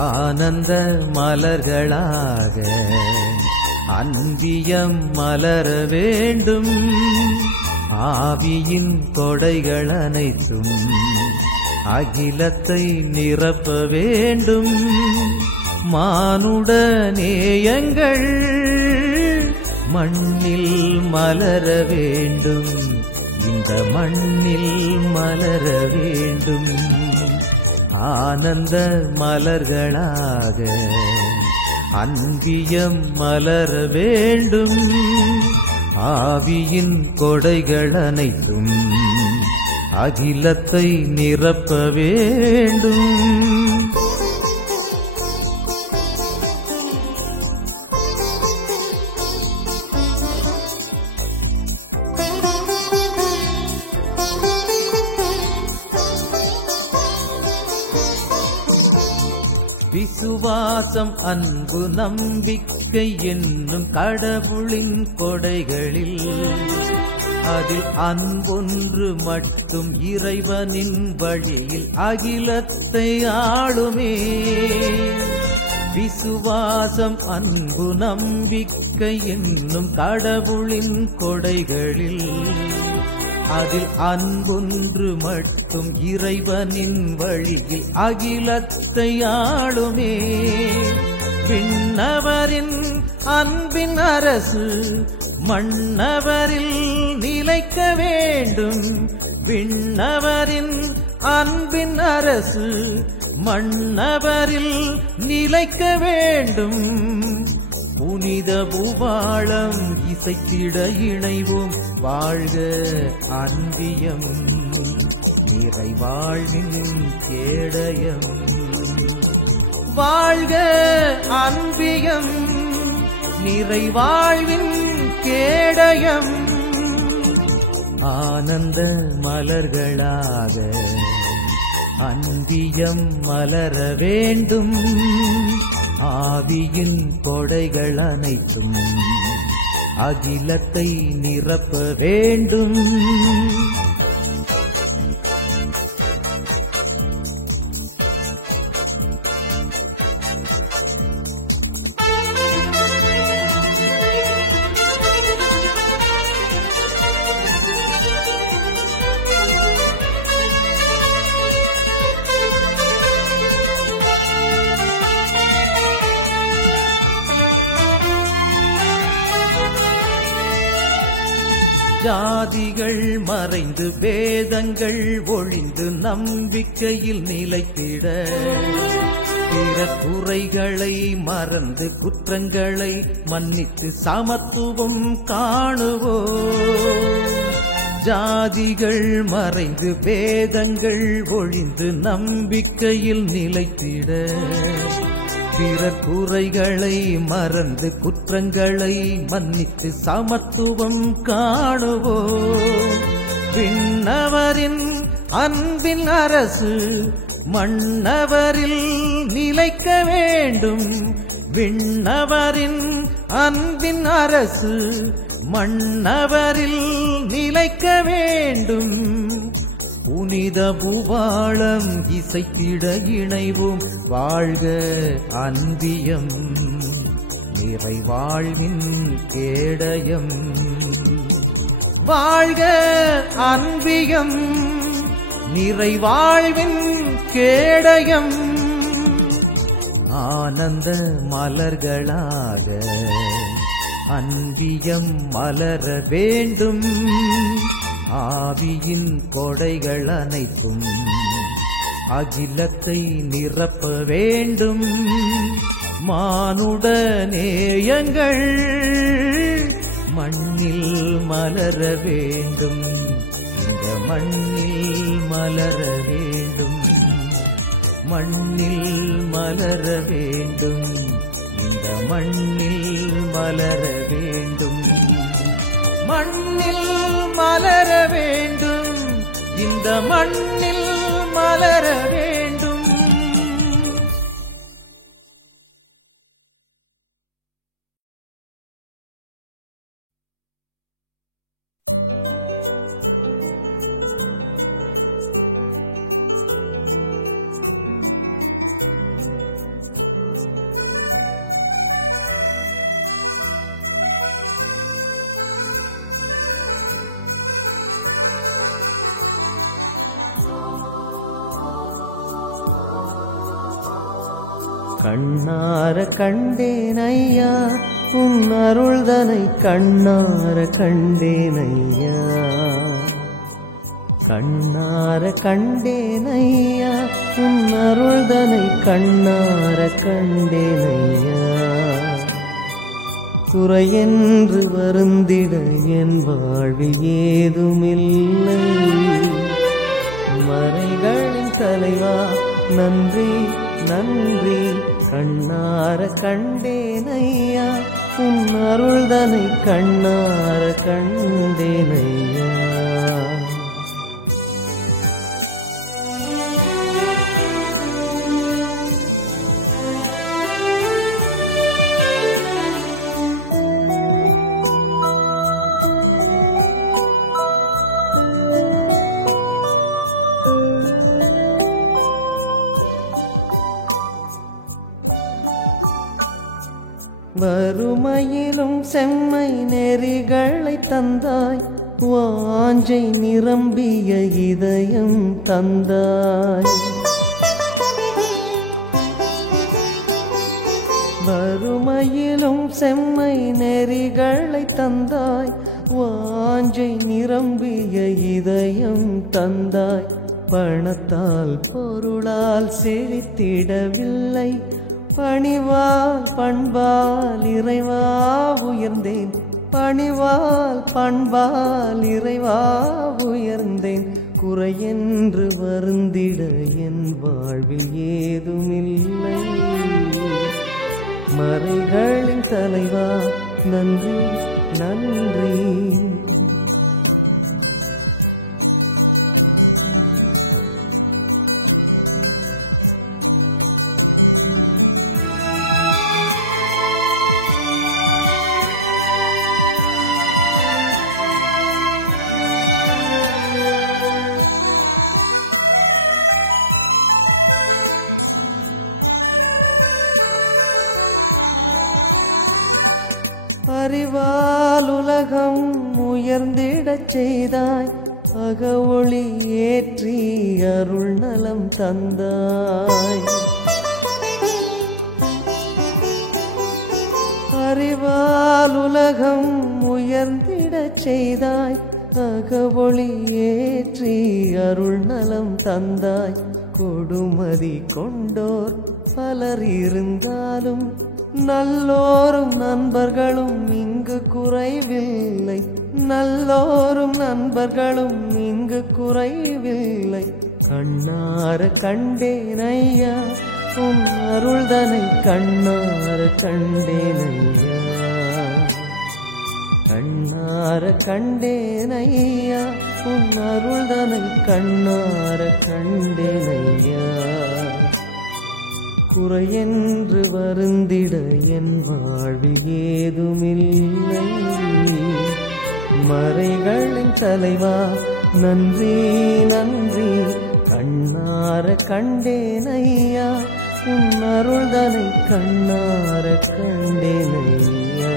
ஆனந்த மலர்களாக அன்பியம் மலர வேண்டும். ஆவியின் கொடைகள் அனைத்தும் அகிலத்தை நிரப்ப வேண்டும். மானுட நேயங்கள் மண்ணில் மலர வேண்டும். இந்த மண்ணில் மலர வேண்டும். ஆனந்த மலர்களாக அன்பியம் மலர வேண்டும். ஆவியின் கொடைகள் அனைத்தும் அகிலத்தை நிரப்ப வேண்டும். விசுவாசம், அன்பு, நம்பிக்கை என்னும் கடவுளின் கொடைகளில் அதில் அன்பொன்று மட்டும் இறைவனின் வழியில் அகிலத்தை ஆளுமே. விசுவாசம், அன்பு, நம்பிக்கை என்னும் கடவுளின் கொடைகளில் அதில் அன்பொன்று மட்டும் இறைவனின் வழியில் அகிலத்தை ஆளுமே. விண்ணவரின் அன்பின் அரசு மண்ணவரில் நிலைக்க வேண்டும். விண்ணவரின் அன்பின் அரசு மண்ணவரில் நிலைக்க வேண்டும். புனித பூபாளம் இசைத்திட இணைவோம். வாழ்க அன்பியம் நிறைவாழ்வின் கேடயம். வாழ்க அன்பியம் நிறைவாழ்வின் கேடயம். ஆனந்த மலர்களாக அன்பியம் மலர வேண்டும். ஆவியின் கொடைகள் அனைத்தும் அகிலத்தை நிரப்ப வேண்டும். ஜாதிகள் மறைந்து வேதங்கள் ஒழிந்து நம்பிக்கையில் நிலைத்திட பிற குறைகளை மறந்து குற்றங்களை மன்னித்து சமத்துவம் காணுவோம். ஜாதிகள் மறைந்து வேதங்கள் ஒழிந்து நம்பிக்கையில் நிலைத்திட பிற குறைகளை மறந்து குற்றங்களை மன்னித்து சமத்துவம் காணுவோம். விண்ணவரின் அன்பின் அரசு மண்ணவரில் நிலைக்க வேண்டும். விண்ணவரின் அன்பின் அரசு மண்ணவரில் நிலைக்க வேண்டும். புனித பூபாளம் இசைத்திட இணைவோம். வாழ்க அன்பியம் நிறைவாழ்வின் கேடயம். வாழ்க அன்பியம் நிறைவாழ்வின் கேடயம். ஆனந்த மலர்களாக அன்பியம் மலர வேண்டும். ஆவியின் கொடைகள் அனைத்தும் அகிலத்தை நிரப்ப வேண்டும். மானுட நேயங்கள் மண்ணில் மலர வேண்டும். இந்த மண்ணில் மலர வேண்டும். மண்ணில் மலர வேண்டும். இந்த மண்ணில் மலர வேண்டும். மண்ணில் மலர வேண்டும். இந்த மண்ணில் மலர வேண்டும். கண்ணார கண்டேன் ஐயா உன் அருள்தனை கண்ணார கண்டேன் ஐயா கண்ணார கண்டேன் ஐயா உன் அருள்தனை கண்ணார கண்டேன் ஐயா குறையென்று வருந்திட என் வாழ்வில் ஏதுமில்லை மறைகளின் தலைவா நன்றி நன்றி கண்ணார கண்டேன் ஐயா உன் அருள்தனை கண்ணார கண்டேன் ஐயா வறுமையிலும் செம்மை நெறிகளை தந்தாய் வாஞ்சை நிரம்பிய இதயம் தந்தாய் வறுமையிலும் செம்மை நெறிகளை தந்தாய் வாஞ்சை நிரம்பிய இதயம் தந்தாய் பணத்தால் பொருளால் செழித்திடவில்லை பணிவால் பண்பால் இறைவா உயர்ந்தேன் பணிவால் பண்பால் இறைவா உயர்ந்தேன் குறையென்று வருந்திட என் வாழ்வில் ஏதுமில்லை மறைகளின் தலைவா நன்றி நன்றி அறிவால் உலகம் உயர்ந்திடச் செய்தாய் அகவொளி ஏற்றி அருள் நலம் தந்தாய் அறிவால் உலகம் உயர்ந்திடச் செய்தாய் அகவொளி ஏற்றி அருள் நலம் தந்தாய் கொடுமதி கொண்டோர் பலர் இருந்தாலும் நல்லோரும் நண்பர்களும் இங்கு குறைவில்லை நல்லோரும் நண்பர்களும் இங்கு குறைவில்லை கண்ணார கண்டேன் ஐயா உன் அருள்தனை கண்ணார கண்டேன் ஐயா கண்ணார கண்டேன் ஐயா உன் அருள்தனை கண்ணார கண்டேன் ஐயா குறையென்று வருந்திட என் வாழ்வில் ஏதுமில்லை மறைகளின் தலைவா நன்றி நன்றி கண்ணார கண்டேன் ஐயா உன் அருள்தனை கண்ணார கண்டேன் ஐயா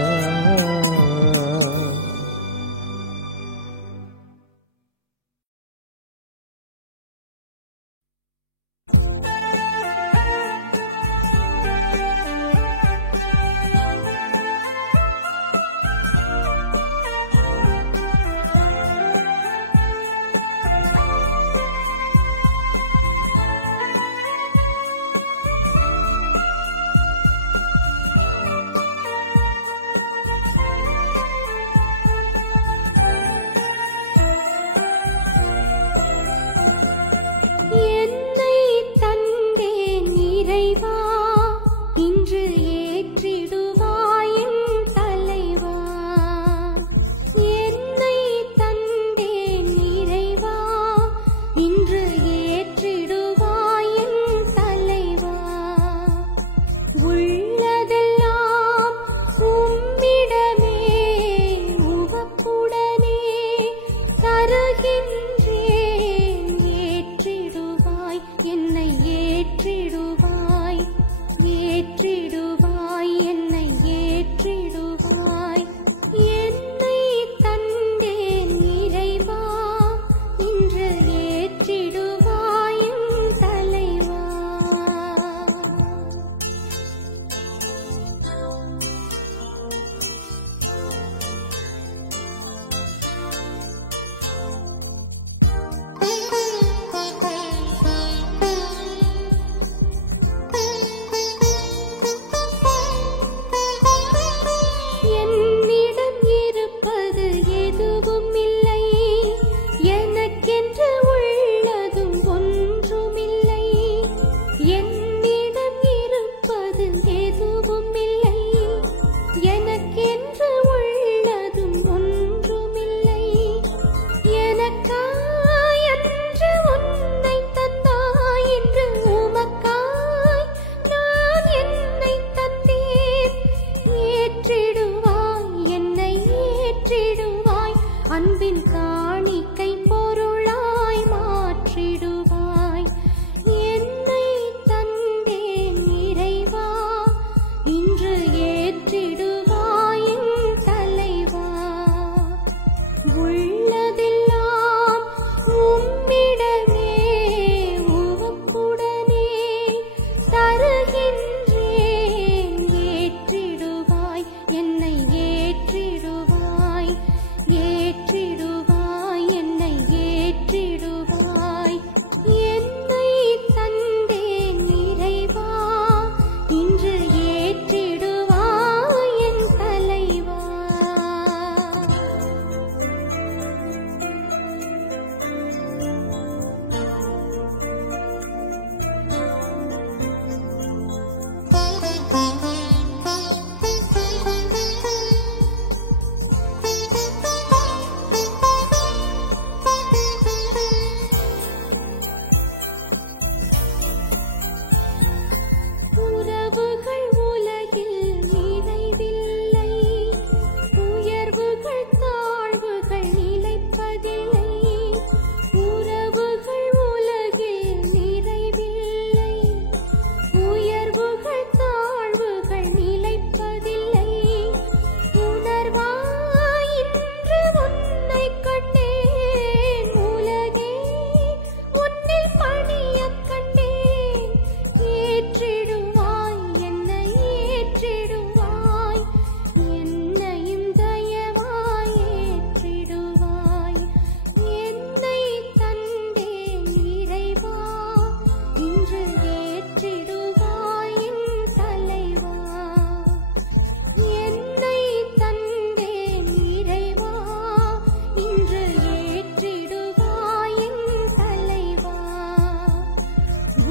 என்னை தன்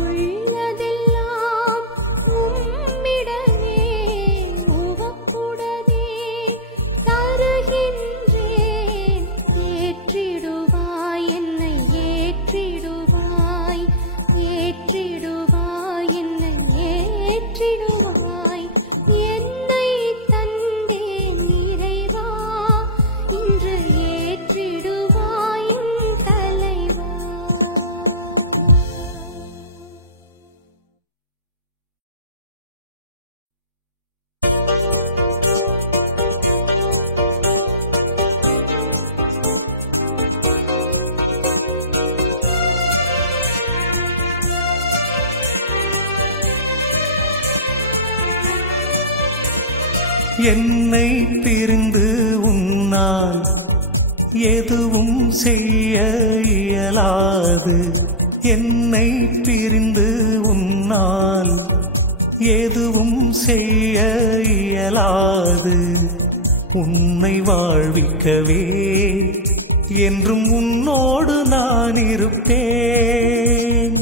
உள்ளதெல்லாம் உம்மிடமே உவப்புடனே தருகின்றேன். ஏற்றிடுவாய் என்னை ஏற்றிடுவாய், ஏற்றிடுவாய் என்னை ஏற்றிடுவாய். என்னை தந்தேன் இறைவா, இன்று ஏற்றிடுவாய் என் தலைவா. என்னை பிரிந்து உன்னால் எதுவும் செய்ய இயலாது. என்னை பிரிந்து உன்னால் எதுவும் செய்ய இயலாது. உன்னை வாழ்விக்கவே என்றும் உன்னோடு நான் இருப்பேன்.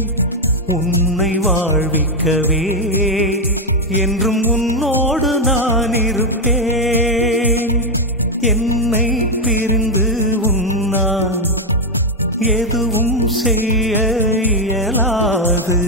உன்னை வாழ்விக்கவே என்றும் உன்னோடு நான் இருப்பேன். என்னை பிரிந்து உன்னால் எதுவும் செய்ய இயலாது.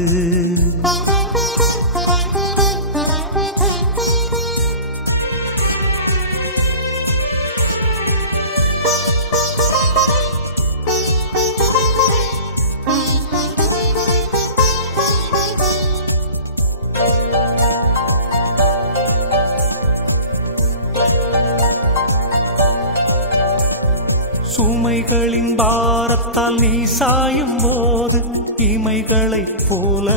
சுமைகளின் பாரத்தால் நீ சாயும் போது இமைகளைப் போல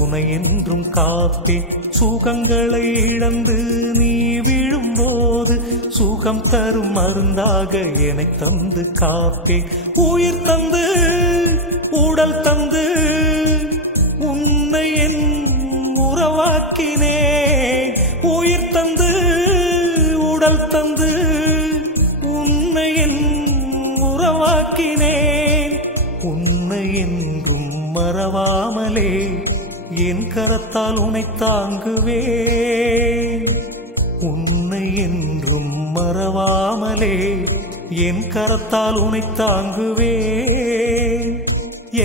உனை என்றும் காப்பேன். சுகங்களை இழந்து நீ விழும்போது சுகம் தரும் மருந்தாக என்னை தந்து காப்பேன். உயிர் தந்து உடல் தந்து உன்னை என் உறவாக்கினேன். உயிர் தந்து உடல் தந்து உன்னை என் உறவாக்கினேன். உன்னை என்றும் மறவாமலே என் கரத்தால் உனை தாங்குவேன். உன்னை என்றும் மறவாமலே என் கரத்தால் உனை தாங்குவேன்.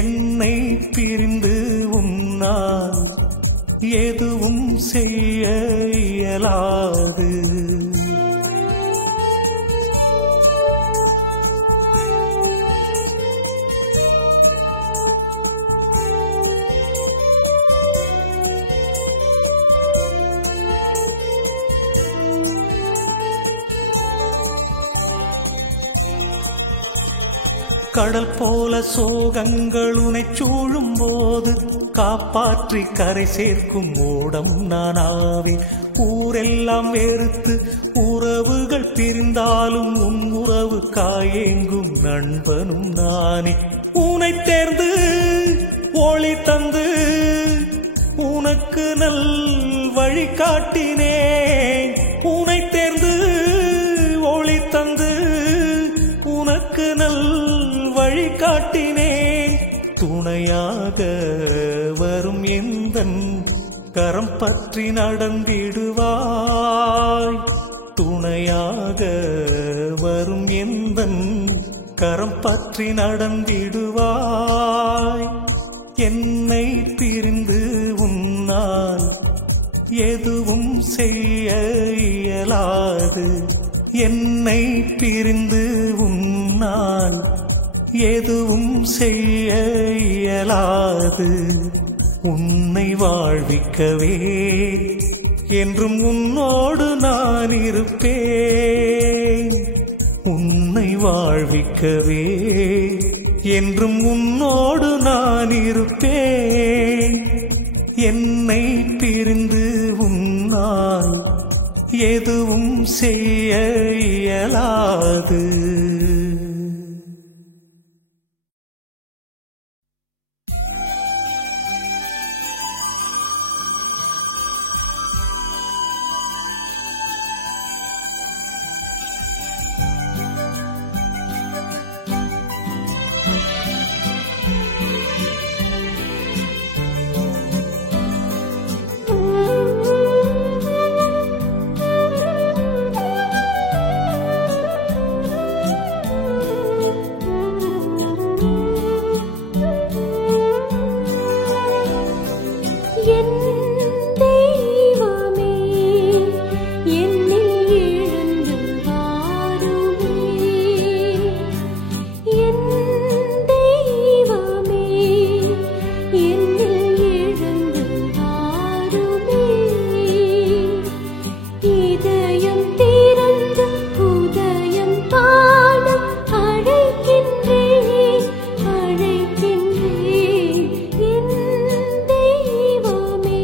என்னை பிரிந்து உன்னால் எதுவும் செய்ய இயலாது. கடல் போல சோகங்கள் உனை சூழும் போது காப்பாற்றி கரை சேர்க்கும் ஓடம் நானாவேன். ஊரெல்லாம் வெறுத்து உறவுகள் பிரிந்தாலும் உன் உறவு காயேங்கும் நண்பனும் நானே. உனை தேர்ந்து ஒளி தந்து உனக்கு நல் வழி காட்டினேன். உனை தேர்ந்து ஒளி தந்து உனக்கு நல் வழி காட்டினேன். துணையாக வரும் எந்தன் கரம் பற்றி நடந்திடுவாய். துணையாக வரும் எந்தன் கரம் பற்றி நடந்திடுவாய். என்னை பிரிந்து உன்னால் எதுவும் செய்ய இயலாது. என்னை பிரிந்து உன்னால் எதுவும் செய்ய இயலாது. உன்னை வாழ்விக்கவே என்றும் உன்னோடு நான் இருப்பேன். உன்னை வாழ்விக்கவே என்றும் உன்னோடு நான் இருப்பேன். என்னை பிரிந்து உன்னால் எதுவும் செய்ய இயலாது. என் தெய்வமே என்னில் எழுந்து வாருமே என் தெய்வமே என்னில் எழுந்து வாருமே இதயம் திறந்து உதயம் காண அழைக்கின்றேன் அழைக்கின்றேன் என் தெய்வமே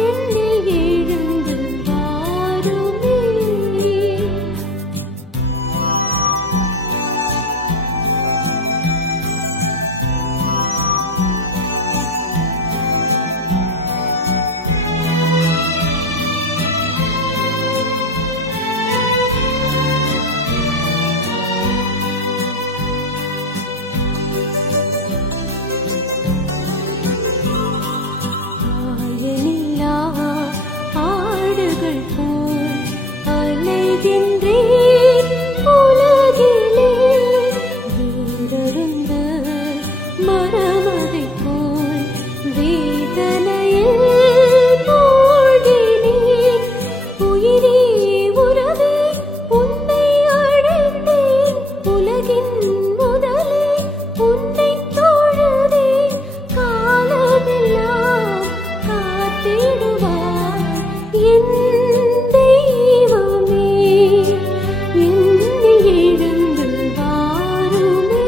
என்னில் எழுந்து வாருமே ஆயனில்லா ஆடுகள் போல் அலைகின்றேன் உலகிலே வேறொருந்த மரமதைப் போல் வேதனையில் மூழ்கினேன் உயிரே உறவே உன்னை அழைத்தேன் உலகின் முதலே உன்னை தொழுதேன் காலமெல்லாம் காத்திடுவாய் என் தெய்வமே என்னில் எழுந்து வாருமே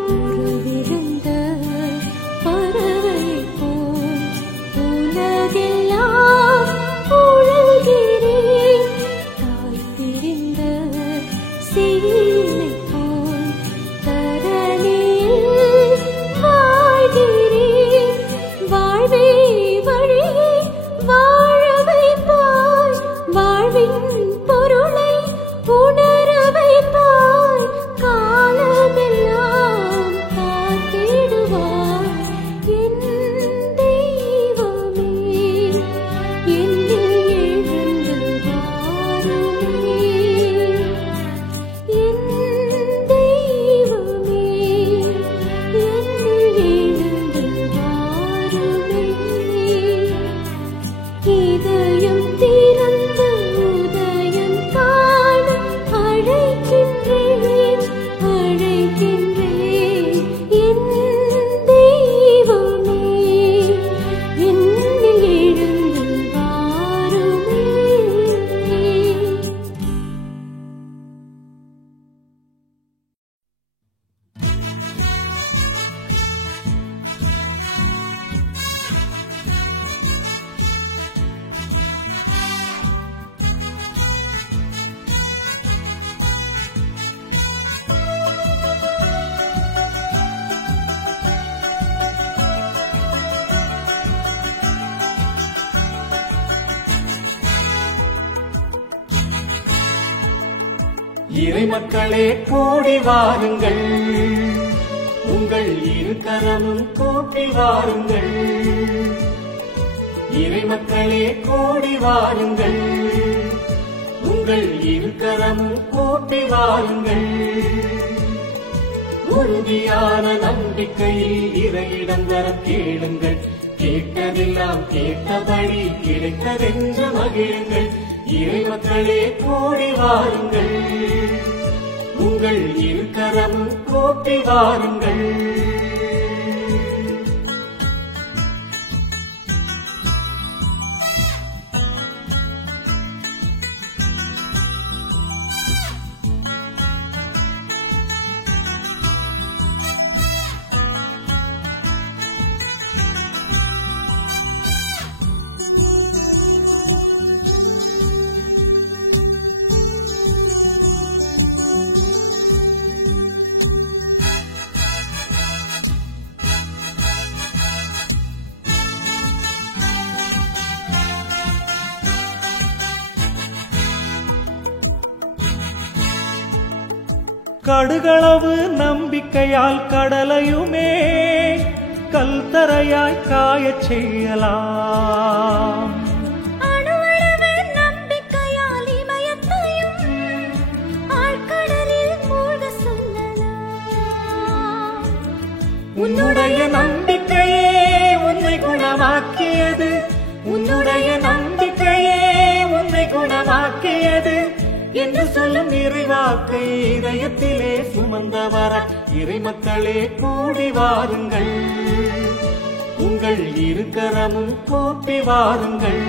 உருவிருந்த பறவையைப் போல் உலகெல்லாம் உழல்கிறேன் தாய்த்திருந்த சேனைப் போல் தரணியில் வாழ்கிறேன் வாழ்வே வழியே வாழ வைப்பாய் வாழ்வின் பொருளை உணர வைப்பாய் காலமெல்லாம் காத்திடுவாய் என் தெய்வமே என்னில் எழுந்து வாருமே என் தெய்வமே என்னில் எழுந்து வாருமே இதயம் திறந்து உதயம் காண அழைக்கின்றேன் அழைக்கின்றேன் என் தெய்வமே என்னில் எழுந்து வாருமே இறை மக்களே கூடி வாருங்கள் உங்கள் இரு கரமும் கூட்டி வாருங்கள் இறை மக்களே கூடி வாருங்கள் உங்கள் இரு கரமும் கூட்டி வாருங்கள் உறுதியான நம்பிக்கையில் இறையிடம் வரம் கேளுங்கள் கேட்டதெல்லாம் கேட்டபடி கிடைத்ததென்று மகிழுங்கள் இறை மக்களே கூடி வாருங்கள் உங்கள் இரு கரமும் கூட்டி வாருங்கள் கடுகளவு நம்பி நம்பிக்கையால் கடலையுமே கல்தரையாய் காயச் செய்யலாம். அணுவளவு நம்பிக்கையால் இமயத்தையும் ஆழ்கடலில் மூழ்க சொல்லலாம். உன்னுடைய நம்பிக்கையே உன்னை குணமாக்கியது, உன்னுடைய நம்பிக்கையே உன்னை குணமாக்கியது என்று சொல்லும் இறைவாக்கை இதயத்திலே சுமந்தவர இறைமக்களே கூடி வாருங்கள், உங்கள் இருக்கரமும் கூப்பி வாருங்கள்.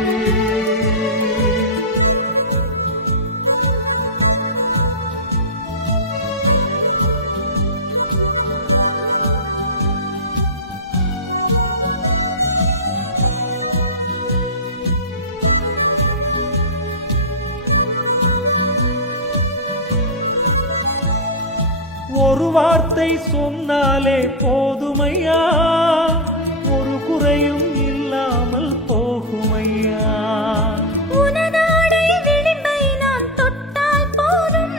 ஒரு வார்த்தை சொன்னாலே போதுமையா, ஒரு குறையும் இல்லாமல் போகுமையா. உனதாடை விளிம்பை நான் தொட்டால் போதும்,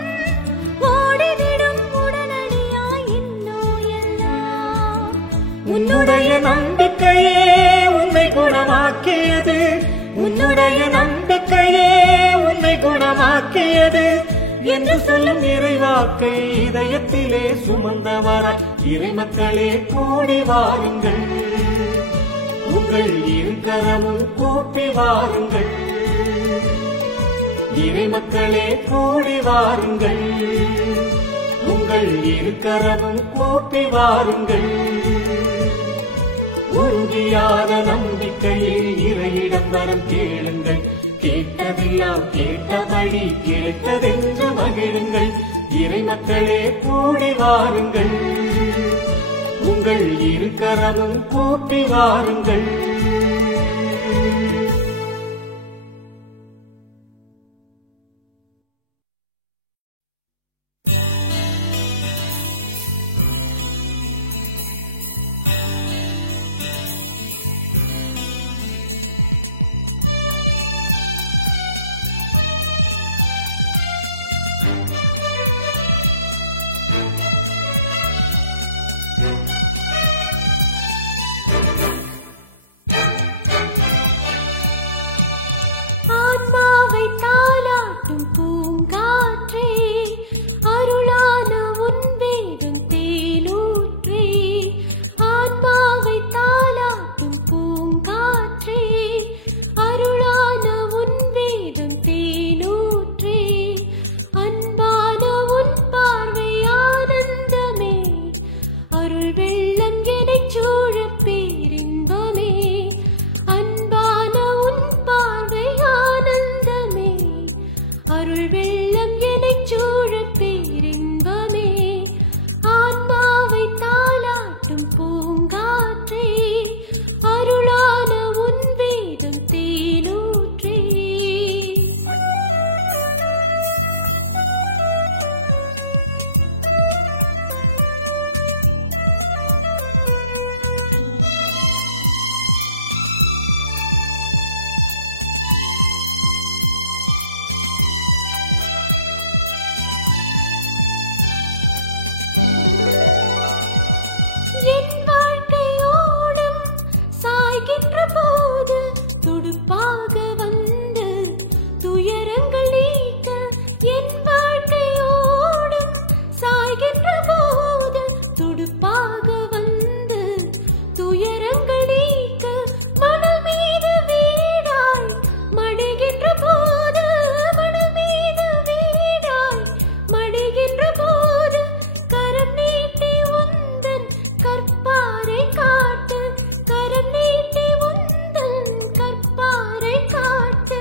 ஓடிவிடும் உடனடியாய் இன்னோயெல்லாம். உன்னுடைய நம்பிக்கையே உன்னை குணமாக்கியது, உன்னுடைய நம்பிக்கையே உன்னை குணமாக்கியது என்று சொல்லும் இறைவாக்கை இதயத்திலே சுமந்தவர இறைமக்களே கூடி வாருங்கள், உங்கள் இருக்கரமும் கூப்பி வாருங்கள். இறைமக்களே கூடி வாருங்கள், உங்கள் இருக்கரமும் கூப்பி வாருங்கள். உறுதியான நம்பிக்கையில் இறையிடம் வரம் கேளுங்கள், கேட்டதெல்லாம் கேட்டபடி கிடைத்ததென்று மகிழுங்கள். இறைமக்களே கூடி வாருங்கள், உங்கள் இருக்கரமும் கூப்பி வாருங்கள். ஆன்மாவை தாலாட்டும் பூங்காற்றே, அருளான உன் வேகம் தேனூற்றே. ஆன்மாவை தாலாட்டும் பூங்காற்றே, அருளான உன் வேகம் தேனூற்றே. அன்பான உன் பார்வை ஆனந்தமே, அருள் வெள்ளம் எனச் சூழப் பேரின்பமே. அன்பான உன் பார்வை ஆனந்தமே, அருள் வெள்ளம் எனச் சூழப் பேரின்பமே. ஆன்மாவை தாலாட்டும் பூங்காற்றே, அருளான உன் வேதம் தேனூற்றே. என் வாழ்க்கையோடும் சாய்கின்ற போது துடுப்பாக வந்து துயரங்கள் நீக்க. என் வாழ்க்கையோடும் சாய்கின்ற போது துடுப்பாக வந்து துயரங்கள் நீக்க. மணல் மீது வீடாய் மடிகின்ற போது, மணல் மீது வீடாய் மடிகின்ற போது கரம் நீட்டி உந்தன் கற்பாரை காட்டு. கரம் நீட்டி உந்தன் கற்பாரை காட்டு.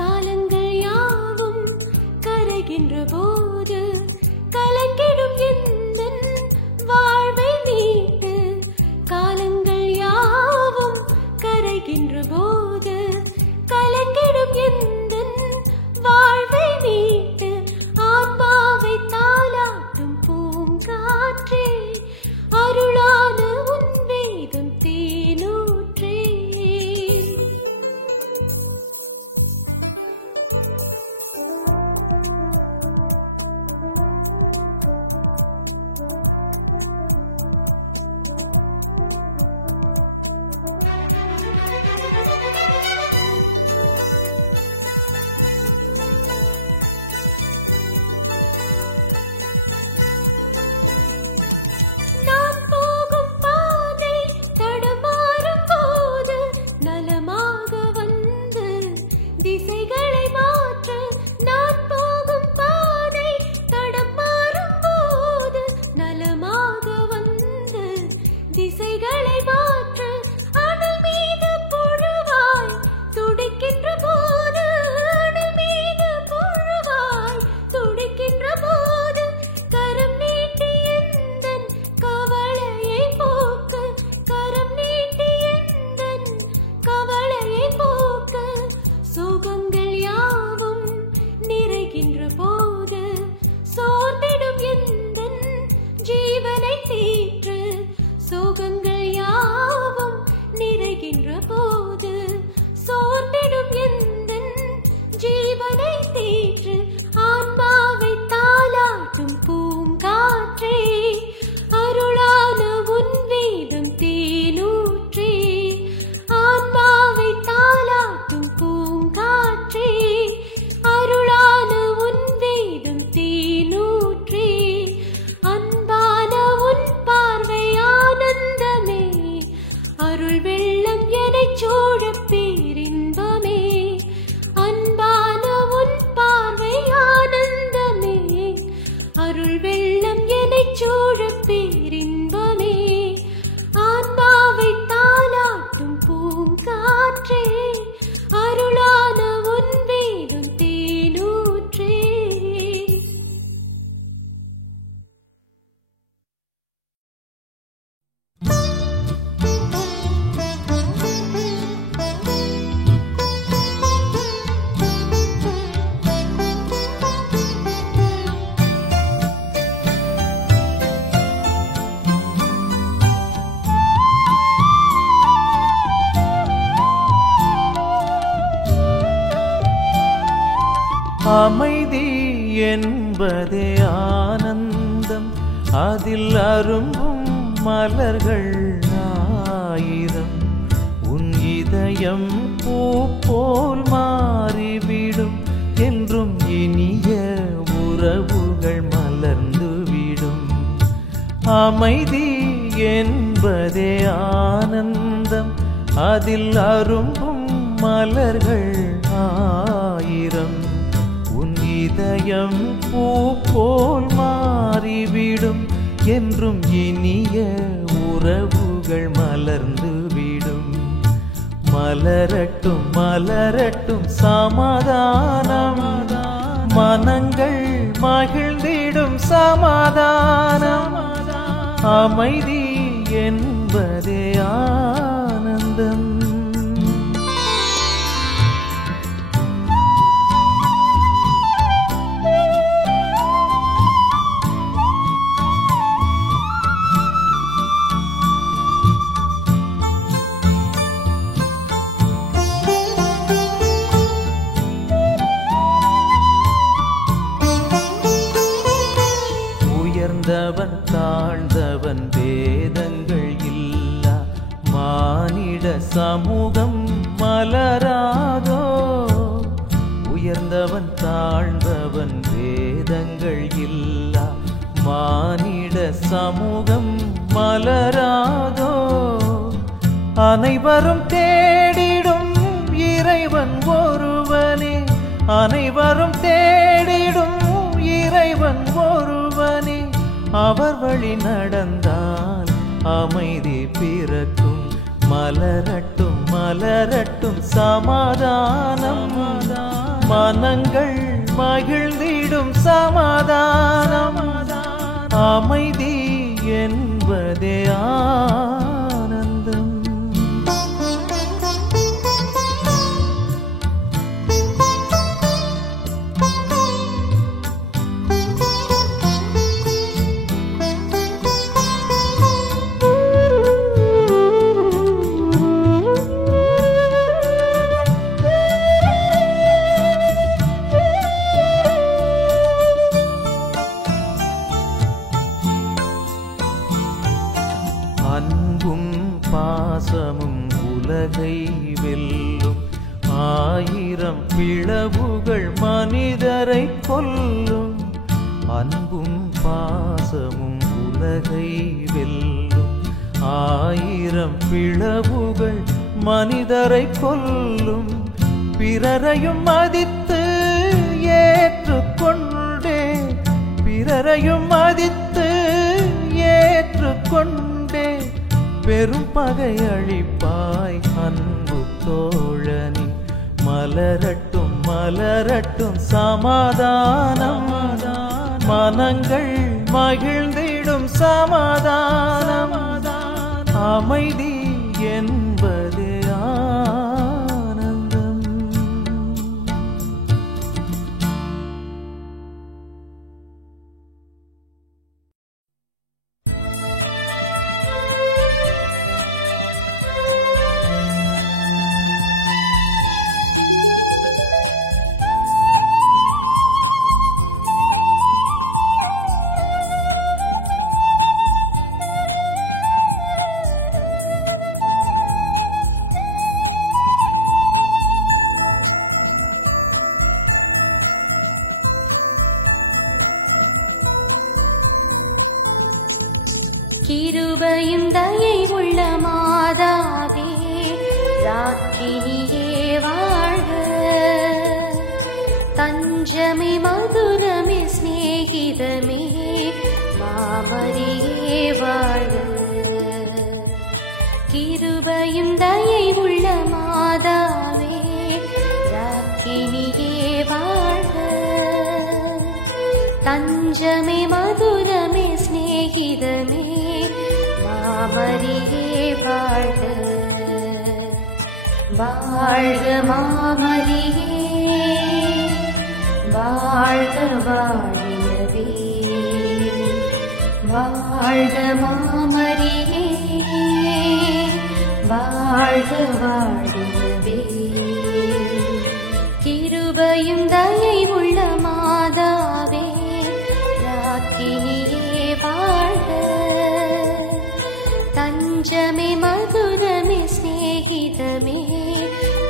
காலங்கள் யாவும் கரைகின்ற போது கலங்கிடும் எந்தன் வாழ்வை மீட்டு. காலங்கள் யாவும் கரைகின்ற போது கலங்கிடும் எந்தன் வாழ்வை மீட்டு. ஆன்மாவை தாலாட்டும் பூங்காற்றே, அருளான உன் வேதம் தேனூற்றே. போது சோர்ந்திடும் எந்தன் ஜீவனை தேற்று ஆன்மாவை தாலாட்டும் பூங்காற்றே அருளான உன் வேதம் தேனூற்றே ஆன்மாவை தாலாட்டும் பூங்காற்றே அருளான உன் வேதம் தேனூற்றே அன்பான உன் பார்வை ஆனந்தமே அருள் வெள்ளம் எனச் சூழப் பேரின்பமே அன்பான உன் பார்வை ஆனந்தமே அருள் வெள்ளம் எனச் சூழப் பேரின்பமே ஆன்மாவை தாலாட்டும் பூங்காற்றே அருளான உன் வேதம் தேனூற்றே. அமைதி என்பதே ஆனந்தம் அதில் அரும்பும் மலர்கள் ஆயிரம் உன் இதயம் பூ போல் மாறிவிடும் என்றும் இனிய உறவுகள் மலர்ந்துவிடும் அமைதி என்பதே ஆனந்தம் அதில் அரும்பும் மலர்கள் ஆயிரம் உன் இதயம் பூ போல் மாறிவிடும் என்றும் இனிய உறவுகள் மலர்ந்துவிடும் மலரட்டும் மலரட்டும் சமாதானம் மனங்கள் மகிழ்ந்திடும் சமாதானம் அமைதி என்பதே ஆனந்தம். உயர்ந்தவன் தாழ்ந்தவன் வேதங்கள் இல்லா மானிட சமூகம் மலராதோ உயர்ந்தவன் தாழ்ந்தவன் வேதங்கள் இல்லா மானிட சமூகம் மலராதோ அனைவரும் தேடிடும் இறைவன் ஒருவனே அனைவரும் தேடிடும் இறைவன் ஒருவனே அவர் வழி நடந்தால் அமைதி பிறக்கும் மலரட்டும் மலரட்டும் சமாதானம் மனங்கள் மகிழ்ந்திடும் சமாதானம் அமைதி என்பதே ஆனந்தம். அன்பும் பாசமும் உலகை வெல்லும் ஆயிரம் பிளவுகள் மனிதரை கொல்லும் அன்பும் பாசமும் உலகை வெல்லும் ஆயிரம் பிளவுகள் மனிதரை கொல்லும் பிறரையும் மதித்து ஏற்றுக்கொண்டே பிறரையும் மதித்து ஏற்றுக்கொண்டே பெரும் பகை அழிப்பாய் அன்பு தோழனி மலரட்டும் மலரட்டும் சமாதானம் மனங்கள் மகிழ்ந்திடும் சமாதானம் அமைதி என்பதே ஆனந்தம். கிருபையும் தயை உள்ள மாதாவே ராக்கினியே வாழ்க. தஞ்சமே மதுரமே ஸ்நேகிதமே மாமரியே வாழ்க. கிருபையும் தயை உள்ள மாதாவே ராக்கினியே வாழ்க. தஞ்சமே மதுரமே ஸ்நேகிதமே மாமரியே வாழ்க. வாழ்க மாமரியே வாழ்க வாழியவே. வாழ்க மாமரியே வாழ்க வாழியவே. கிருபையும் தயை உள்ள மாதாவே ராக்கினியே வாழ்க. தஞ்சமே மதுரமே ஸ்நேகிதமே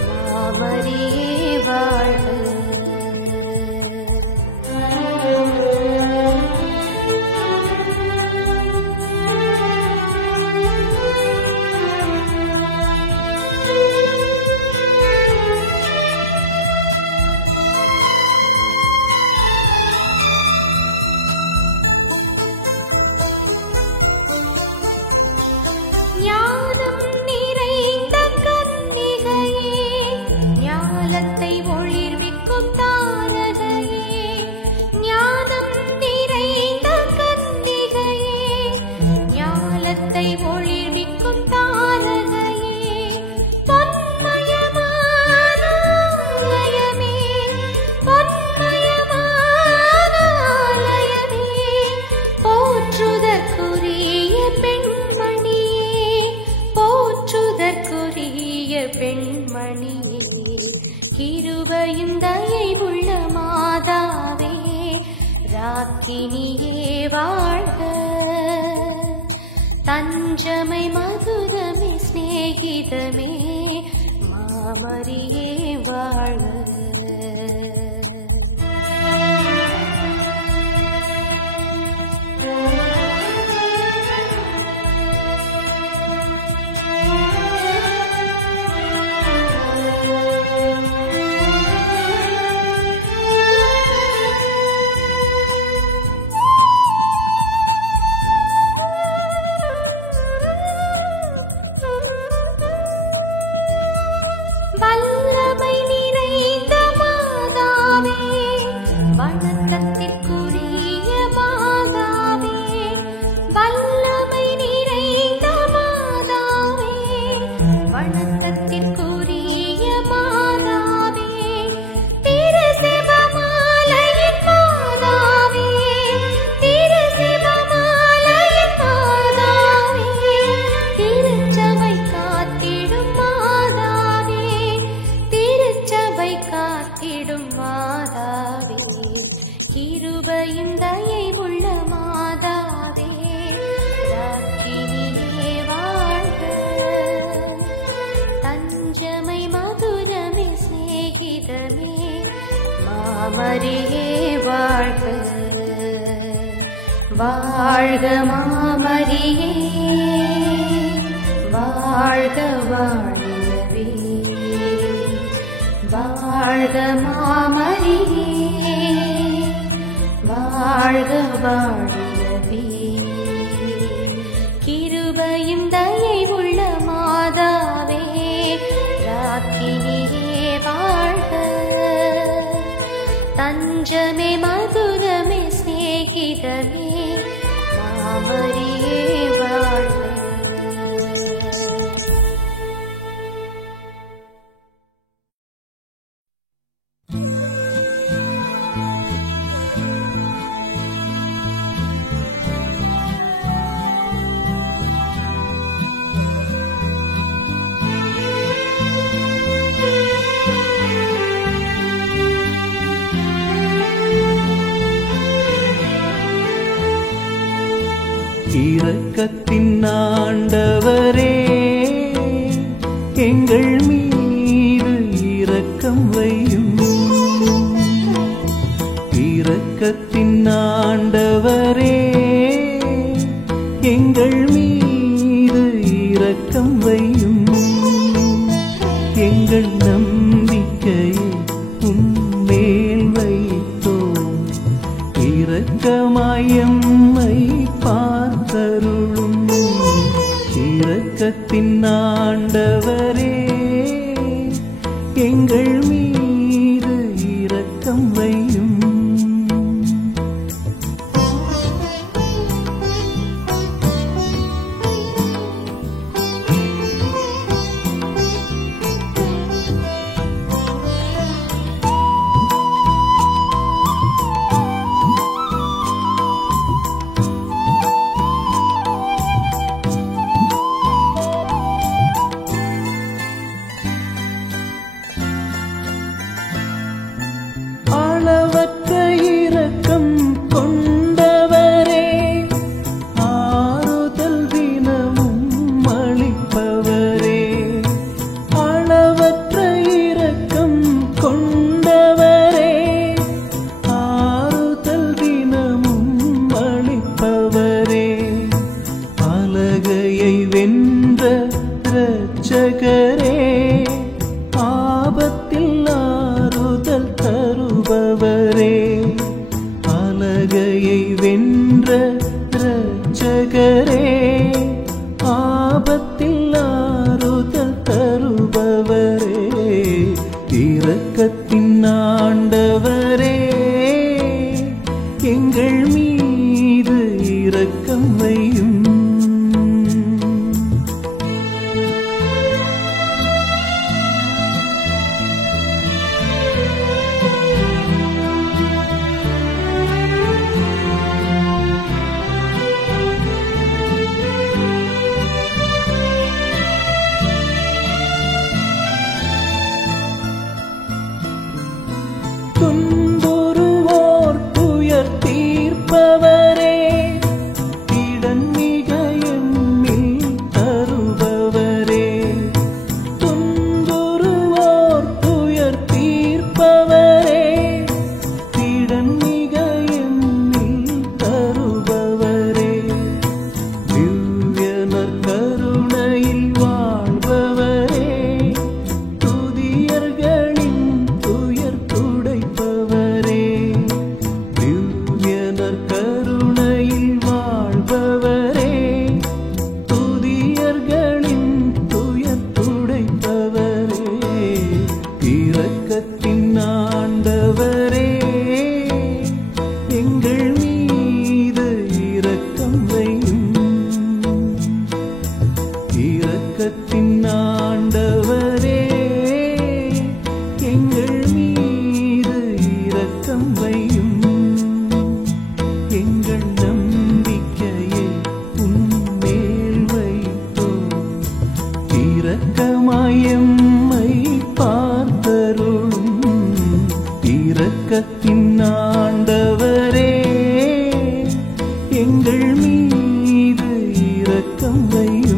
மாமரியே வாழ்க. ஞானம் நிறைந்த கன்னிகையே ஞாலத்தை ஒளிர்விக்கும் தாரகையே. ஞானம் நிறைந்த கன்னிகையே ஞாலத்தை ஒளிர்விக்கும் தாரகையே. பொன்மயமான ஆலயமே பொன்மயமான ஆலயமே போற்றுதற்குரிய பெண்மணியே போற்றுதற்குரிய பெண்மணியே. கிருபையும் தயை உள்ள மாதாவே ராக்கினியே வாழ்க. தஞ்சமை மதுரமே ஸ்நேகிதமே மாமரியே வாழ்க. வல்லமை நிறைந்த மாதாவே வணக்கத்திற்குரிய மாதாவே. வல்லமை நிறைந்த மாதாவே வணக்கத்திற்குரிய மாதாவே. திருசிவமாலையின் மாதாவே திருசிவமாலையின் மாதாவே. திருச்சபை காத்திடும் மாதாவே திருச்சபை காத்திடும் மாதாவே. கிருபையும் தயை உள்ள மாதாவே ராக்கினியே வாழ்க. தஞ்சமை மதுரமே ஸ்நேகிதமே மாமரியே வாழ்க. வாழ்க மாமரியே வாழ்க வாழியவே. வாழ்க மாமரியே வாழ்க வாழியவே. கிருபையும் தயை உள்ள மாதாவே ராக்கினியே வாழ்க. தஞ்சமே மதுரமே ஸ்நேகிதமே மாமரியே வாழ்க. இரக்கத்தின் ஆண்டவரே எங்கள் மீது இரக்கம் வையும். இரக்கத்தின் ஆண்டவரே எங்கள் மீது இரக்கம் வையும். எங்கள் நம்பிக்கையை உன்மேல் வைத்தோம். இரக்கமாய் எம்மை பார்த்தருளும். இரக்கத்தின் ஆண்டவரே, எங்கள் மீது இரக்கம் வையும். அளவற்ற இரக்கம் கொண்டவரே, ஆறுதல் தினமும் அளிப்பவரே. அளவற்ற இரக்கம் கொண்டவரே, ஆறுதல் தினமும் அளிப்பவரே. அலகையை வென்ற இரட்சகரே, ஆபத்தில் ஆறுதல் தருபவரே. அலகையை வென்ற இரட்சகரே, ஆபத்தில் ஆறுதல் தருபவரே. இரக்கத்தின் ஆண்டவரே, எங்கள் மீது இரக்கம் வையும். துன்புறுவோர் துயர் தீர்ப்பவரே, திடன் மிக எம்மில் தருபவரே. துன்புறுவோர் துயர் தீர்ப்பவரே, திடன் மிக எம்மில் தருபவரே. திவ்யனர் கருணையில் வாழ்பவரே, துதியர்களின் துயர் துடைப்பவரே. திவ்யனர் கருணையில் வாழ்பவரே, துதியர்களின் துயர் துடைப்பவரே. இரக்கத்தின் ஆண்டவரே, எங்கள் மீது இரக்கம் வையும். இரக்கத்தின் ஆண்டவரே, எங்கள் மீது இரக்கம் வையும். எங்கள் நம்பிக்கையை உன்மேல் வைத்தோம். இரக்கமாய் எம்மை பார்த்தருளும். இரக்கத்தின் ஆண்டவரே, எங்கள் மீது இரக்கம் வையும்.